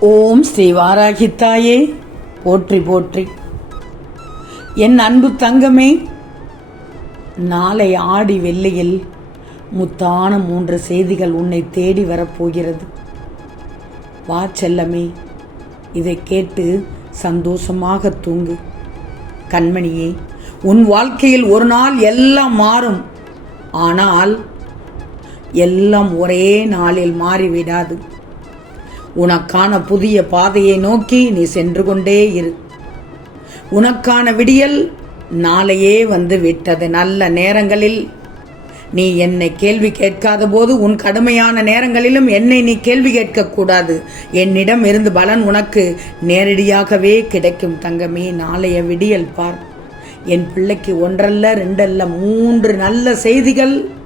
ஓம் ஸ்ரீ வாராகித்தாயே. போற்றி போற்றி. என் அன்பு தங்கமே நாளை ஆடி வெள்ளியில் முத்தான மூன்று செய்திகள் உன்னை தேடி வரப்போகிறது. வா செல்லமே இதை கேட்டு சந்தோஷமாக தூங்கு. கண்மணியே உன் வாழ்க்கையில் ஒரு நாள் எல்லாம் மாறும். ஆனால் எல்லாம் ஒரே நாளில் மாறிவிடாது. உனக்கான புதிய பாதையை நோக்கி நீ சென்று கொண்டே இரு. உனக்கான விடியல் நாளையே வந்து விட்டது. நல்ல நேரங்களில் நீ என்னை கேள்வி கேட்காத போது உன் கடுமையான நேரங்களிலும் என்னை நீ கேள்வி கேட்கக்கூடாது. என்னிடம் இருந்து பலன் உனக்கு நேரடியாகவே கிடைக்கும் தங்கமே. நாளைய விடியல் பார். என் பிள்ளைக்கு ஒன்றல்ல ரெண்டல்ல மூன்று நல்ல செய்திகள்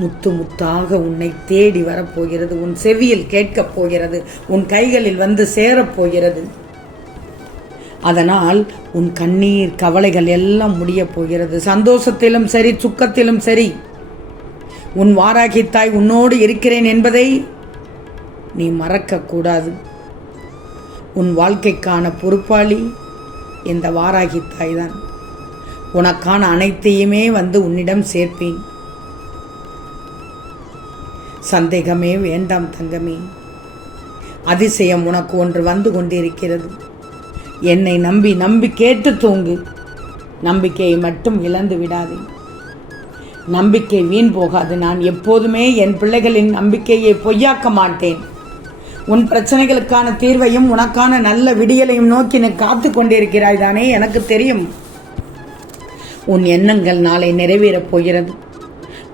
முத்து முத்தாக உன்னை தேடி வரப்போகிறது உன் செவியில் கேட்கப் போகிறது உன் கைகளில் வந்து சேரப்போகிறது அதனால் உன் கண்ணீர் கவலைகள் எல்லாம் முடியப் போகிறது. சந்தோஷத்திலும் சரி சுக்கத்திலும் சரி உன் வாராகி தாய் உன்னோடு இருக்கிறேன் என்பதை நீ மறக்கக்கூடாது உன் வாழ்க்கைக்கான பொறுப்பாளி இந்த வாராகி தாய் தான் உனக்கான அனைத்தையுமே வந்து உன்னிடம் சேர்ப்பேன். சந்தேகமே வேண்டாம் தங்கமே. அதிசயம் உனக்கு ஒன்று வந்து கொண்டிருக்கிறது. என்னை நம்பி நம்பி கேட்டு தூங்கு. நம்பிக்கையை மட்டும் இழந்து விடாதே. நம்பிக்கை வீண் போகாது. நான் எப்போதுமே என் பிள்ளைகளின் நம்பிக்கையை பொய்யாக்க மாட்டேன். உன் பிரச்சனைகளுக்கான தீர்வையும் உனக்கான நல்ல விடியலையும் நோக்கி நீ காத்து கொண்டிருக்கிறாய் தானே எனக்கு தெரியும். உன் எண்ணங்கள் நாளை நிறைவேறப் போகிறது.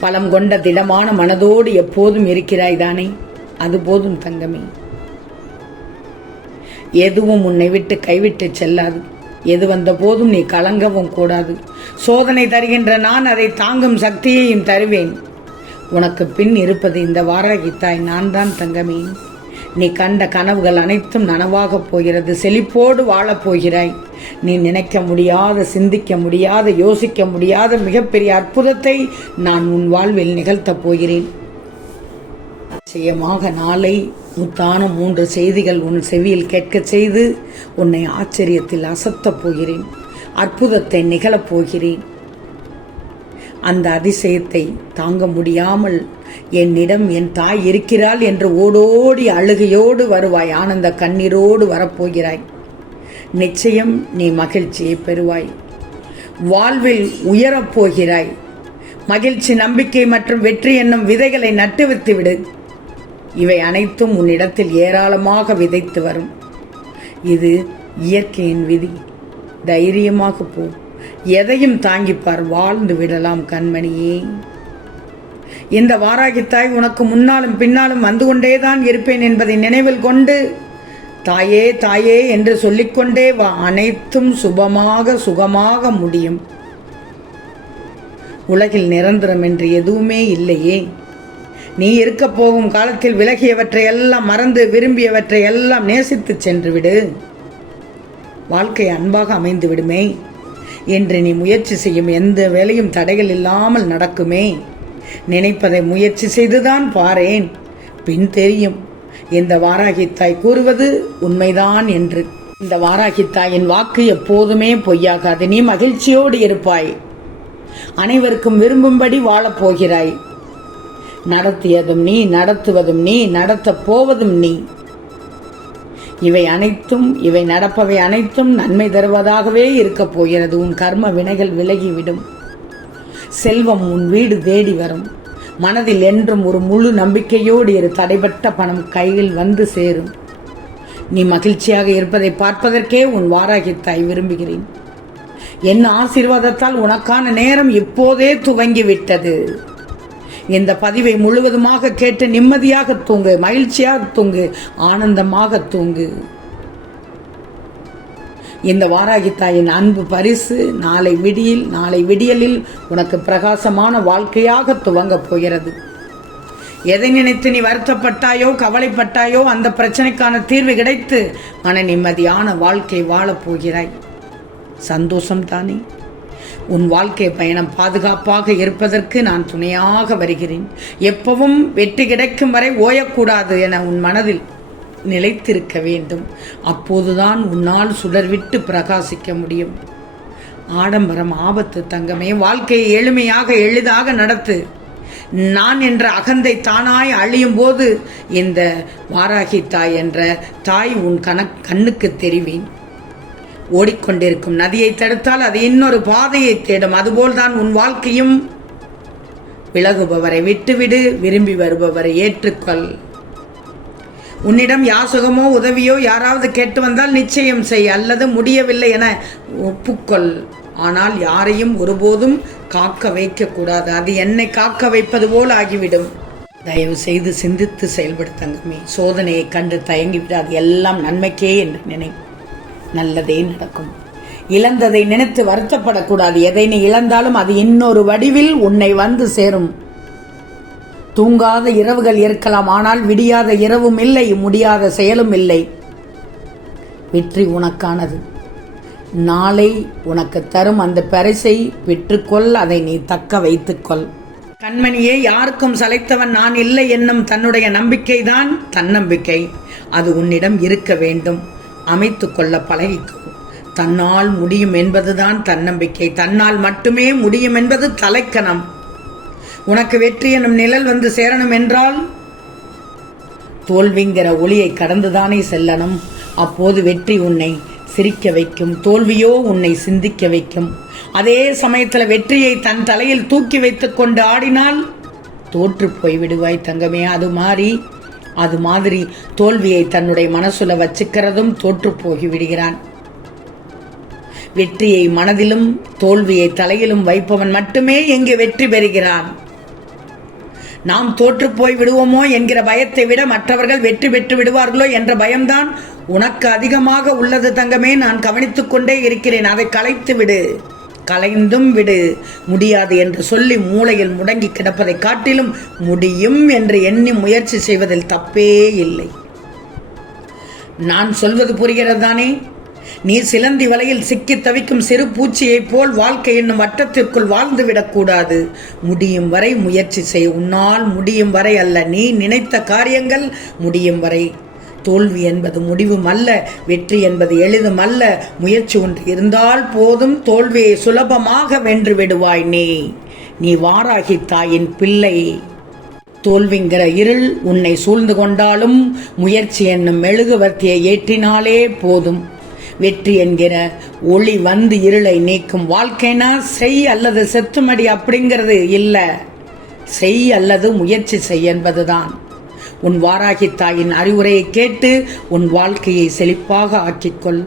பலம் கொண்ட திடமான மனதோடு எப்போதும் இருக்கிறாய் தானே? அது போதும் தங்கமே. எதுவும் உன்னை விட்டு கைவிட்டு செல்லாது. எது வந்த போதும் நீ கலங்கவும் கூடாது. சோதனை தருகின்ற நான் அதை தாங்கும் சக்தியையும் தருவேன். உனக்கு பின் இருப்பது இந்த வாராகி தாய் நான் தான் தங்கமே. நீ கண்ட கனவுகள் அனைத்தும் நனவாகப் போகிறது செழிப்போடு வாழப் போகிறாய். நீ நினைக்க முடியாத சிந்திக்க முடியாத யோசிக்க முடியாத மிகப்பெரிய அற்புதத்தை நான் உன் வாழ்வில் நிகழ்த்தப் போகிறேன். நிச்சயமாக நாளை முத்தான மூன்று செய்திகள் உன் செவியில் கேட்கச் செய்து உன்னை ஆச்சரியத்தில் அசத்தப் போகிறேன். அற்புதத்தை நிகழப் போகிறேன். அந்த அதிசயத்தை தாங்க முடியாமல் என்னிடம் என் தாய் இருக்கிறாள் என்று ஓடோடி அழுகையோடு வருவாய் ஆனந்த கண்ணீரோடு வரப்போகிறாய். நிச்சயம் நீ மகிழ்ச்சியை பெறுவாய். வாழ்வில் உயரப் போகிறாய். மகிழ்ச்சி நம்பிக்கை மற்றும் வெற்றி என்னும் விதைகளை நட்டுவித்து விடு. இவை அனைத்தும் உன்னிடத்தில் ஏராளமாக விதைத்து வரும். இது இயற்கையின் விதி. தைரியமாக போ. எதையும் தாங்கிப்பார் வாழ்ந்து விடலாம் கண்மணியே. இந்த வாராகித்தாய் உனக்கு முன்னாலும் பின்னாலும் வந்து கொண்டேதான் இருப்பேன் என்பதை நினைவில் கொண்டு தாயே தாயே என்று சொல்லிக்கொண்டே வா அனைத்தும் சுபமாக சுகமாக முடியும். உலகில் நிரந்தரம் என்று எதுவுமே இல்லையே. நீ இருக்க போகும் காலத்தில் விலகியவற்றை எல்லாம் மறந்து விரும்பியவற்றை எல்லாம் நேசித்து சென்று விடு. வாழ்க்கை அன்பாக அமைந்து விடுமே. என்று நீ முயற்சி செய்யும் எந்த வேலையும் தடைகள் இல்லாமல் நடக்குமே. நினைப்பதை முயற்சி செய்துதான் பாரேன். பின் தெரியும். இந்த வாராகித்தாய் கூறுவது உண்மைதான் என்று. இந்த வாராகித்தாயின் வாக்கு எப்போதுமே பொய்யாகாது. நீ மகிழ்ச்சியோடு இருப்பாய். அனைவருக்கும் விரும்பும்படி வாழப்போகிறாய் நடத்தியதும் நீ நடத்துவதும் நீ நடத்தப் போவதும் நீ. இவை அனைத்தும் இவை நடப்பவை அனைத்தும் நன்மை தருவதாகவே இருக்கப் போகிறது. உன் கர்ம வினைகள் விலகிவிடும். செல்வம் உன் வீடு தேடி வரும். மனதில் என்றும் ஒரு முழு நம்பிக்கையோடு இரு. தடைபட்ட பணம் கையில் வந்து சேரும். நீ மகிழ்ச்சியாக இருப்பதை பார்ப்பதற்கே உன் வாராகித்தாய் விரும்புகிறேன். என் ஆசீர்வாதத்தால் உனக்கான நேரம் இப்போதே துவங்கிவிட்டது. இந்த பதிவை முழுவதுமாக கேட்டு நிம்மதியாக தூங்கு மகிழ்ச்சியாக தூங்கு ஆனந்தமாக தூங்கு. இந்த வாராகி தாயின் அன்பு பரிசு நாளை விடியில் நாளை விடியலில் உனக்கு பிரகாசமான வாழ்க்கையாக துவங்கப் போகிறது. எதை நினைத்து நீ வருத்தப்பட்டாயோ கவலைப்பட்டாயோ அந்த பிரச்சனைக்கான தீர்வு கிடைத்து மன நிம்மதியான வாழ்க்கை வாழப் போகிறாய். சந்தோஷம் தானே? உன் வாழ்க்கை பயணம் பாதுகாப்பாக இருப்பதற்கு நான் துணையாக வருகிறேன். எப்பவும் வெற்றி கிடைக்கும் வரை ஓயக்கூடாது என உன் மனதில் நிலைத்திருக்க வேண்டும். அப்போதுதான் உன்னால் சுடர்விட்டு பிரகாசிக்க முடியும். ஆடம்பரம் ஆபத்து தங்கமே வாழ்க்கையை எளிமையாக எளிதாக நடத்து. நான் என்ற அகந்தை தானாய் அழியும் போது இந்த வாராகி தாய் என்ற தாய் உன் கண கண்ணுக்கு தெரிவேன். ஓடிக்கொண்டிருக்கும் நதியை தடுத்தால் அது இன்னொரு பாதையை தேடும். அதுபோல்தான் உன் வாழ்க்கையும். விலகுபவரை விட்டுவிடு விரும்பி வருபவரை ஏற்றுக்கொள். உன்னிடம் யாசகமோ உதவியோ யாராவது கேட்டு வந்தால் நிச்சயம் செய் அல்லது முடியவில்லை என ஒப்புக்கொள். ஆனால் யாரையும் ஒருபோதும் காக்க வைக்கக்கூடாது. அது என்னை காக்க வைப்பது போல் ஆகிவிடும். தயவு செய்து சிந்தித்து செயல்படுத்தங்குமே. சோதனையை கண்டு தயங்கி விடாது எல்லாம் நன்மைக்கே என்று நினை நல்லதே நடக்கும். இழந்ததை நினைத்து வருத்தப்படக்கூடாது. எதை நீ இழந்தாலும் அது இன்னொரு வடிவில் உன்னை வந்து சேரும். தூங்காத இரவுகள் இருக்கலாம். ஆனால் விடியாத இரவும் இல்லை முடியாத செயலும் இல்லை. வெற்றி உனக்கானது. நாளை உனக்கு தரும் அந்த பரிசை பெற்றுக்கொள் அதை நீ தக்க வைத்துக்கொள். கண்மணியே யாருக்கும் சளைத்தவன் நான் இல்லை என்னும் தன்னுடைய நம்பிக்கைதான் தன்னம்பிக்கை. அது உன்னிடம் இருக்க வேண்டும். அமைத்து கொள்ள பழகிக்கும் தன்னால் முடியும் என்பதுதான் தன்னம்பிக்கை. தன்னால் மட்டுமே முடியும் என்பது தலைக்கணம். உனக்கு வெற்றி எனும் நிழல் வந்து சேரணும் என்றால் தோல்விங்கிற ஒளியை கடந்துதானே செல்லணும். அப்போது வெற்றி உன்னை சிரிக்க வைக்கும். தோல்வியோ உன்னை சிந்திக்க வைக்கும். அதே சமயத்தில் வெற்றியை தன் தலையில் தூக்கி வைத்து கொண்டு ஆடினால் தோற்று போய் விடுவாய் தங்கமே. அது மாறி அது மாதிரி தோல்வியை தன்னுடைய மனசுல வச்சுக்கிறதும் தோற்று போகி விடுகிறான். வெற்றியை மனதிலும் தோல்வியை தலையிலும் வைப்பவன் மட்டுமே இங்கு வெற்றி பெறுகிறான். நாம் தோற்று போய் விடுவோமோ என்கிற பயத்தை விட மற்றவர்கள் வெற்றி பெற்று விடுவார்களோ என்ற பயம்தான் உனக்கு அதிகமாக உள்ளது தங்கமே. நான் கவனித்துக் கொண்டே இருக்கிறேன். அதை கலைத்து விடு. கலைந்தும் விடு. முடியாது என்று சொல்லி மூளையில் முடங்கி கிடப்பதை காட்டிலும் முடியும் என்று எண்ணி முயற்சி செய்வதில் தப்பே இல்லை. நான் சொல்வது புரிகிறது தானே? நீ சிலந்தி வலையில் சிக்கி தவிக்கும் சிறு பூச்சியைப் போல் வாழ்க்கை என்னும் வட்டத்திற்குள் வாழ்ந்து விடக்கூடாது முடியும் வரை முயற்சி செய். உன்னால் முடியும் வரை அல்ல. நீ நினைத்த காரியங்கள் முடியும் வரை தோல்வி என்பது முடிவும் அல்ல வெற்றி என்பது எளிதும் அல்ல. முயற்சி ஒன்று இருந்தால் போதும் தோல்வியை சுலபமாக வென்று விடுவாய் நீ. நீ வாராகி தாயின் பிள்ளை. தோல்விங்கிற இருள் உன்னை சூழ்ந்து கொண்டாலும் முயற்சி என்னும் மெழுகுவர்த்தியை ஏற்றினாலே போதும். வெற்றி என்கிற ஒளி வந்து இருளை நீக்கும் வாழ்க்கைனா செய் அல்லது செத்துமடி அப்படிங்கிறது இல்லை. செய் அல்லது முயற்சி செய் என்பதுதான். உன் வாராகி தாயின் அறிவுரையை கேட்டு உன் வாழ்க்கையை செழிப்பாக ஆக்கிக்கொள்.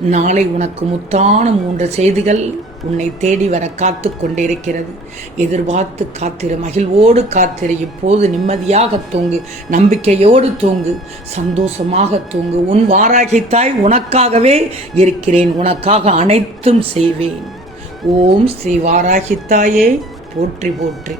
நாளை உனக்கு முத்தான மூன்று செய்திகள் உன்னை தேடி வர காத்து கொண்டிருக்கிறது. எதிர்பார்த்து காத்திரு மகிழ்வோடு காத்திரு இப்போது நிம்மதியாக தூங்கு நம்பிக்கையோடு தூங்கு சந்தோஷமாக தூங்கு. உன் வாராகி தாய் உனக்காகவே இருக்கிறேன் உனக்காக அனைத்தும் செய்வேன். ஓம் ஸ்ரீ வாராகித்தாயே போற்றி போற்றி.